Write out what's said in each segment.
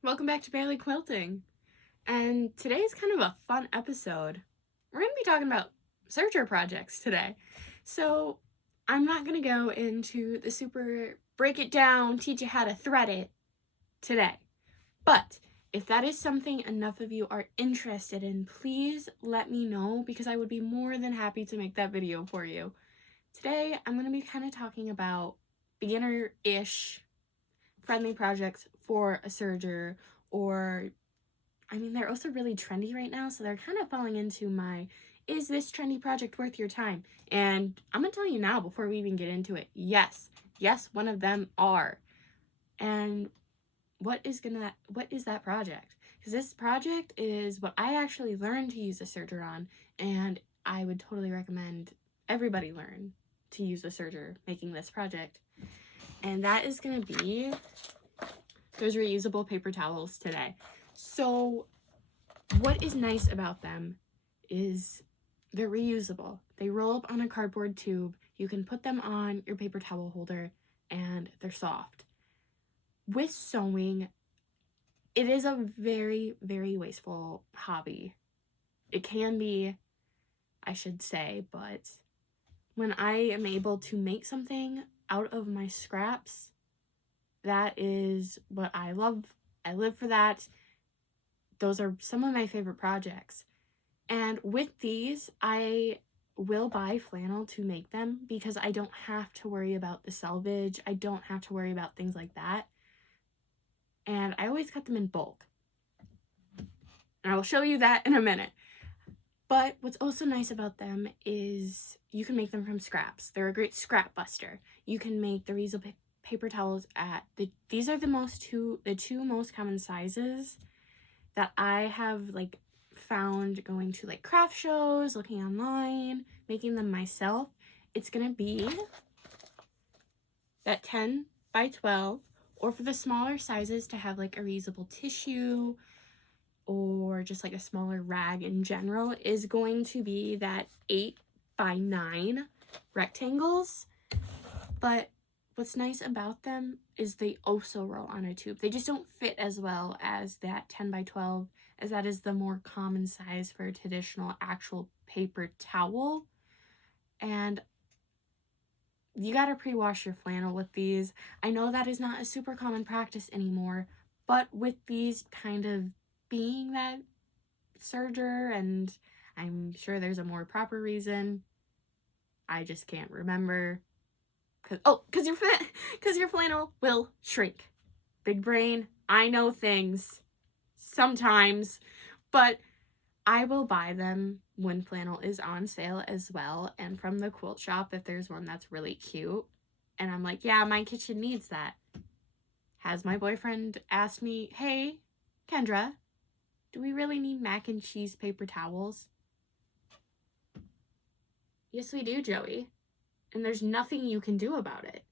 Welcome back to Barely Quilting. And today is kind of a fun episode. We're going to be talking about Serger projects today. So I'm not going to go into the super break it down, teach you how to thread it today. But if that is something enough of you are interested in, please let me know because I would be more than happy to make that video for you. Today I'm going to be kind of talking about beginner-ish friendly projects for a serger, or they're also really trendy right now, so they're kind of falling into my is this trendy project worth your time? And I'm gonna tell you now before we even get into it, yes, one of them are. And what is that project? Because this project is what I actually learned to use a serger on, and I would totally recommend everybody learn to use a serger making this project. And that is gonna be those reusable paper towels today. So what is nice about them is they're reusable. They roll up on a cardboard tube. You can put them on your paper towel holder and they're soft. With sewing, it is a very, very wasteful hobby. It can be, I should say, but when I am able to make something out of my scraps, that is what I love. I live for that. Those are some of my favorite projects. And with these, I will buy flannel to make them because I don't have to worry about the selvage. I don't have to worry about things like that. And I always cut them in bulk. And I will show you that in a minute. But what's also nice about them is you can make them from scraps. They're a great scrap buster. You can make the reusable paper towels these are the two most common sizes that I have found going to craft shows, looking online, making them myself. It's gonna be that 10 by 12, or for the smaller sizes to have a reusable tissue or just a smaller rag in general is going to be that 8 by 9 rectangles. But what's nice about them is they also roll on a tube. They just don't fit as well as that 10 by 12, as that is the more common size for a traditional actual paper towel. And you gotta pre-wash your flannel with these. I know that is not a super common practice anymore, but with these kind of being that serger, and I'm sure there's a more proper reason, I just can't remember. Because your flannel will shrink. Big brain, I know things sometimes, but I will buy them when flannel is on sale as well, and from the quilt shop if there's one that's really cute. And I'm like, yeah, my kitchen needs that. Has my boyfriend asked me, hey, Kendra, do we really need mac and cheese paper towels? Yes, we do, Joey. And there's nothing you can do about it.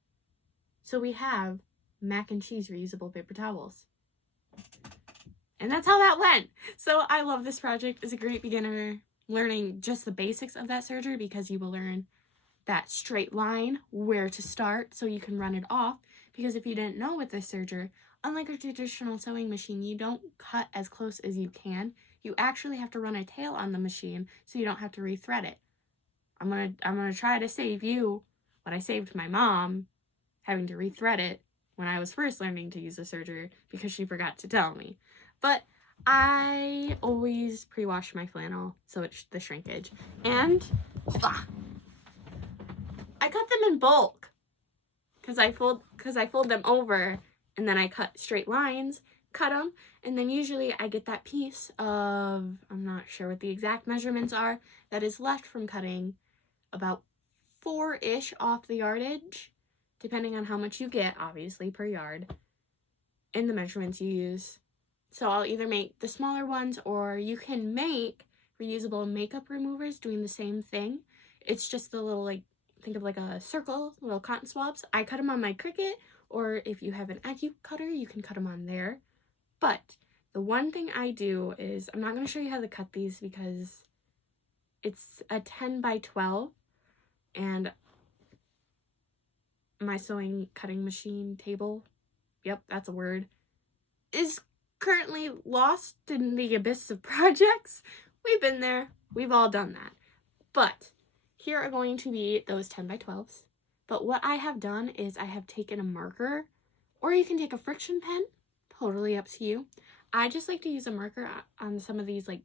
So we have mac and cheese reusable paper towels. And that's how that went. So I love this project. It's a great beginner learning just the basics of that serger, because you will learn that straight line, where to start so you can run it off. Because if you didn't know with this serger, unlike a traditional sewing machine, you don't cut as close as you can. You actually have to run a tail on the machine so you don't have to rethread it. I'm gonna try to save you what I saved my mom having to rethread it when I was first learning to use a serger because she forgot to tell me. But I always pre-wash my flannel so it's the shrinkage. And I cut them in bulk because I fold them over and then I cut straight lines, cut them, and then usually I get that piece of, I'm not sure what the exact measurements are, that is left from cutting about 4-ish off the yardage, depending on how much you get, obviously, per yard, and the measurements you use. So I'll either make the smaller ones, or you can make reusable makeup removers doing the same thing. It's just the little, think of a circle, little cotton swabs. I cut them on my Cricut, or if you have an Acu cutter, you can cut them on there. But the one thing I do is, I'm not going to show you how to cut these because it's a 10 by 12, and my sewing cutting machine table, yep, that's a word, is currently lost in the abyss of projects. We've been there. We've all done that. But here are going to be those 10 by 12s. But what I have done is I have taken a marker, or you can take a friction pen, totally up to you. I just like to use a marker on some of these like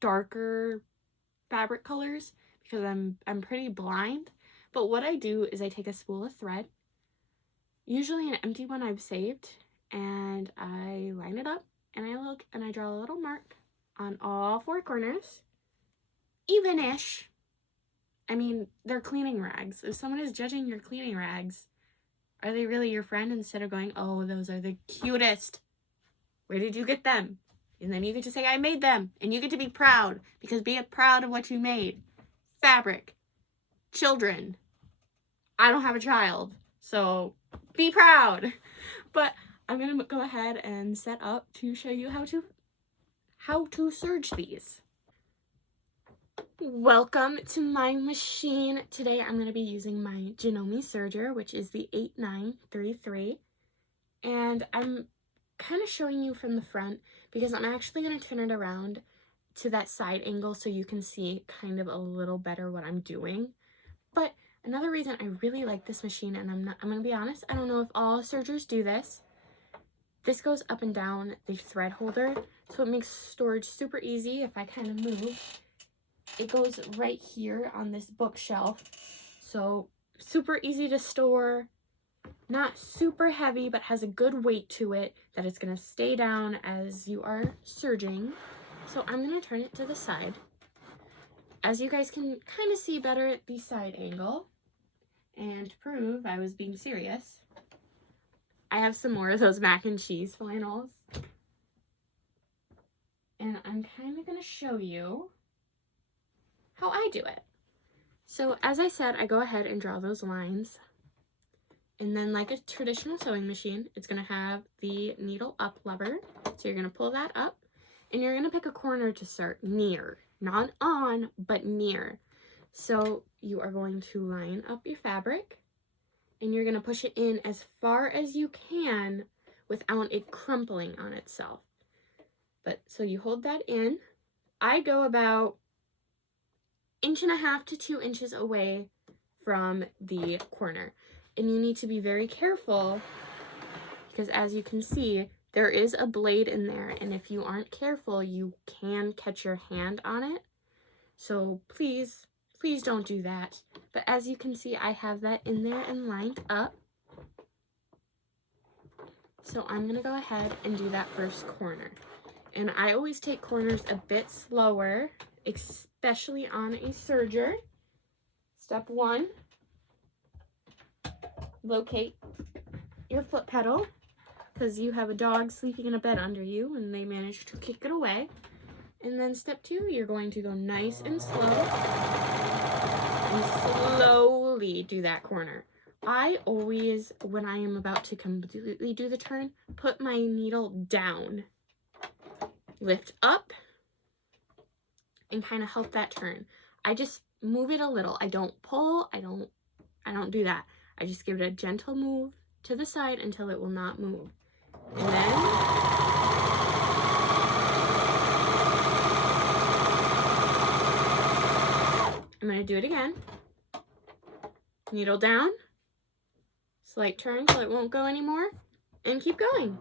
darker fabric colors because I'm pretty blind. But what I do is I take a spool of thread, usually an empty one I've saved, and I line it up and I draw a little mark on all four corners, even-ish. I mean, they're cleaning rags. If someone is judging your cleaning rags, are they really your friend instead of going, oh, those are the cutest? Where did you get them? And then you get to say, I made them. And you get to be proud, because be proud of what you made. Fabric. Children. I don't have a child, so be proud. But I'm going to go ahead and set up to show you how to serge these. Welcome to my machine. Today I'm going to be using my Janome Serger, which is the 8933. And I'm kind of showing you from the front because I'm actually going to turn it around to that side angle so you can see kind of a little better what I'm doing. But another reason I really like this machine, and I'm going to be honest, I don't know if all sergers do this. This goes up and down the thread holder, so it makes storage super easy. If I kind of move, it goes right here on this bookshelf, so super easy to store, not super heavy, but has a good weight to it that it's going to stay down as you are serging. So I'm going to turn it to the side. As you guys can kind of see better at the side angle, and to prove I was being serious, I have some more of those mac and cheese flannels. And I'm kind of going to show you how I do it. So as I said, I go ahead and draw those lines. And then like a traditional sewing machine, it's going to have the needle up lever. So you're going to pull that up and you're going to pick a corner to start near. Not on, but near. So you are going to line up your fabric and you're going to push it in as far as you can without it crumpling on itself. But so you hold that in. I go about 1.5 to 2 inches away from the corner. And you need to be very careful because as you can see, there is a blade in there. And if you aren't careful, you can catch your hand on it. So please don't do that. But as you can see, I have that in there and lined up. So I'm going to go ahead and do that first corner. And I always take corners a bit slower, especially on a serger. Step 1, locate your foot pedal because you have a dog sleeping in a bed under you and they managed to kick it away. And then step 2, you're going to go nice and slow and slowly do that corner. I always, when I am about to completely do the turn, put my needle down, lift up, and kind of help that turn. I just move it a little. I don't pull. I don't do that. I just give it a gentle move to the side until it will not move. And then I'm going to do it again. Needle down, slight turn till it won't go anymore, and keep going.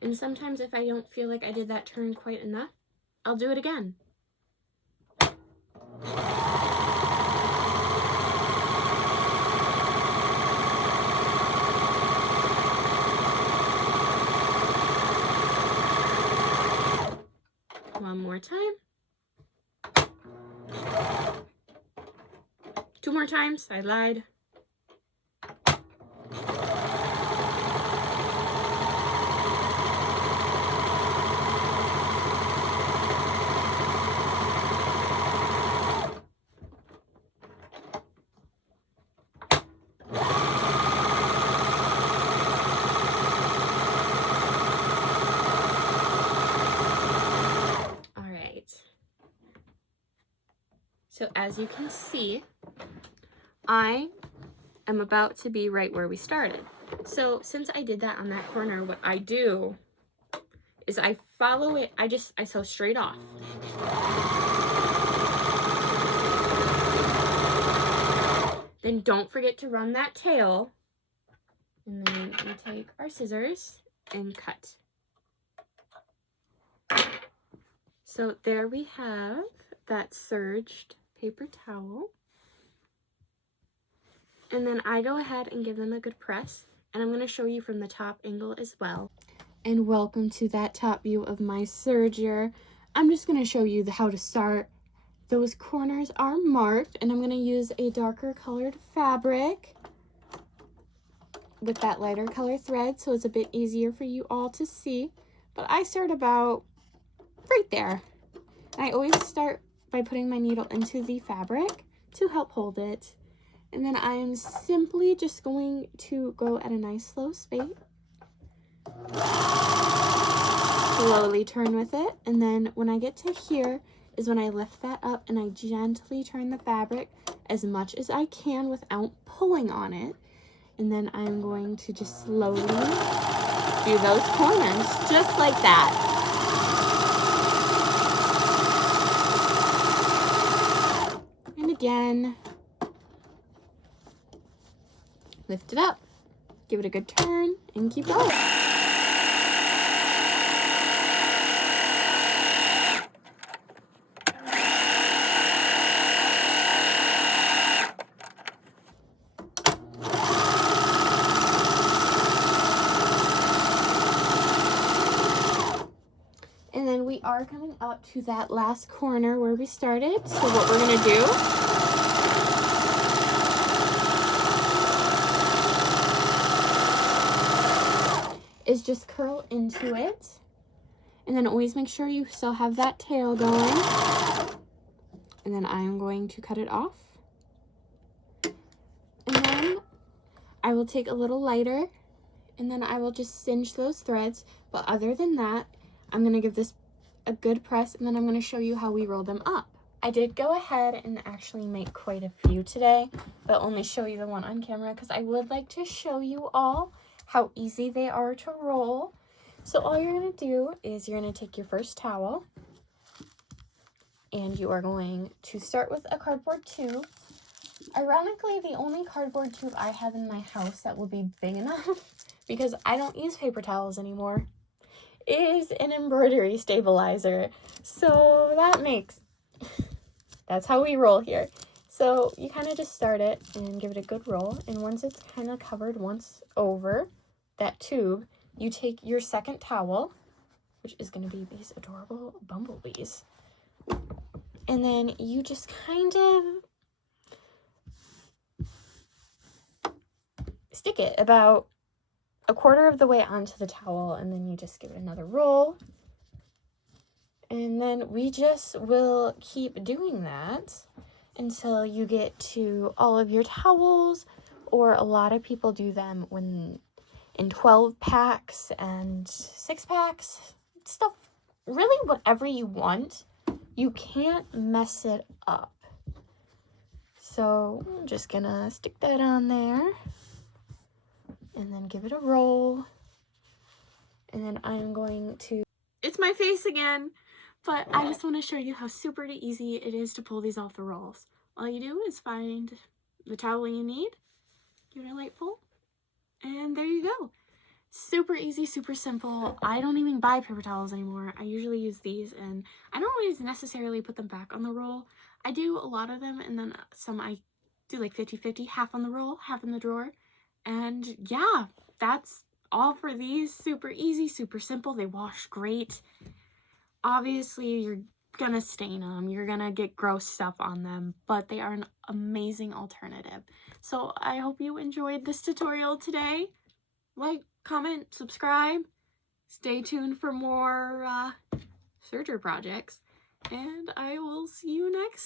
And sometimes if I don't feel like I did that turn quite enough, I'll do it again. One more time. 2 more times. I lied. So as you can see, I am about to be right where we started. So since I did that on that corner, what I do is I follow it, I sew straight off. Then don't forget to run that tail. And then we take our scissors and cut. So there we have that serged paper towel. And then I go ahead and give them a good press. And I'm going to show you from the top angle as well. And welcome to that top view of my serger. I'm just going to show you how to start. Those corners are marked, and I'm going to use a darker colored fabric with that lighter color thread, so it's a bit easier for you all to see. But I start about right there. And I always start by putting my needle into the fabric to help hold it. And then I am simply just going to go at a nice slow speed. Slowly turn with it. And then when I get to here is when I lift that up and I gently turn the fabric as much as I can without pulling on it. And then I'm going to just slowly do those corners just like that. And again, lift it up, give it a good turn, and keep going. And then we are coming up to that last corner where we started. So what we're gonna do is just curl into it. And then always make sure you still have that tail going. And then I am going to cut it off. And then I will take a little lighter and then I will just cinch those threads. But other than that, I'm going to give this a good press and then I'm going to show you how we roll them up. I did go ahead and actually make quite a few today, but only show you the one on camera because I would like to show you all how easy they are to roll. So all you're going to do is you're going to take your first towel and you are going to start with a cardboard tube. Ironically, the only cardboard tube I have in my house that will be big enough, because I don't use paper towels anymore, is an embroidery stabilizer. So that's how we roll here. So you kind of just start it and give it a good roll. And once it's kind of covered once over that tube, you take your second towel, which is going to be these adorable bumblebees. And then you just kind of stick it about a quarter of the way onto the towel, and then you just give it another roll. And then we just will keep doing that until you get to all of your towels, or a lot of people do them when in 12 packs and 6 packs, stuff, really whatever you want. You can't mess it up. So I'm just gonna stick that on there and then give it a roll. And then I'm going to, it's my face again, but I just want to show you how super easy it is to pull these off the rolls. All you do is find the towel you need, give it a light pull, and there you go. Super easy, super simple. I don't even buy paper towels anymore. I usually use these, and I don't always necessarily put them back on the roll. I do a lot of them, and then some I do like 50-50, half on the roll, half in the drawer. And yeah, that's all for these. Super easy, super simple. They wash great. Obviously, you're gonna stain them. You're gonna get gross stuff on them, but they are an amazing alternative. So I hope you enjoyed this tutorial today. Like, comment, subscribe. Stay tuned for more Serger projects. And I will see you next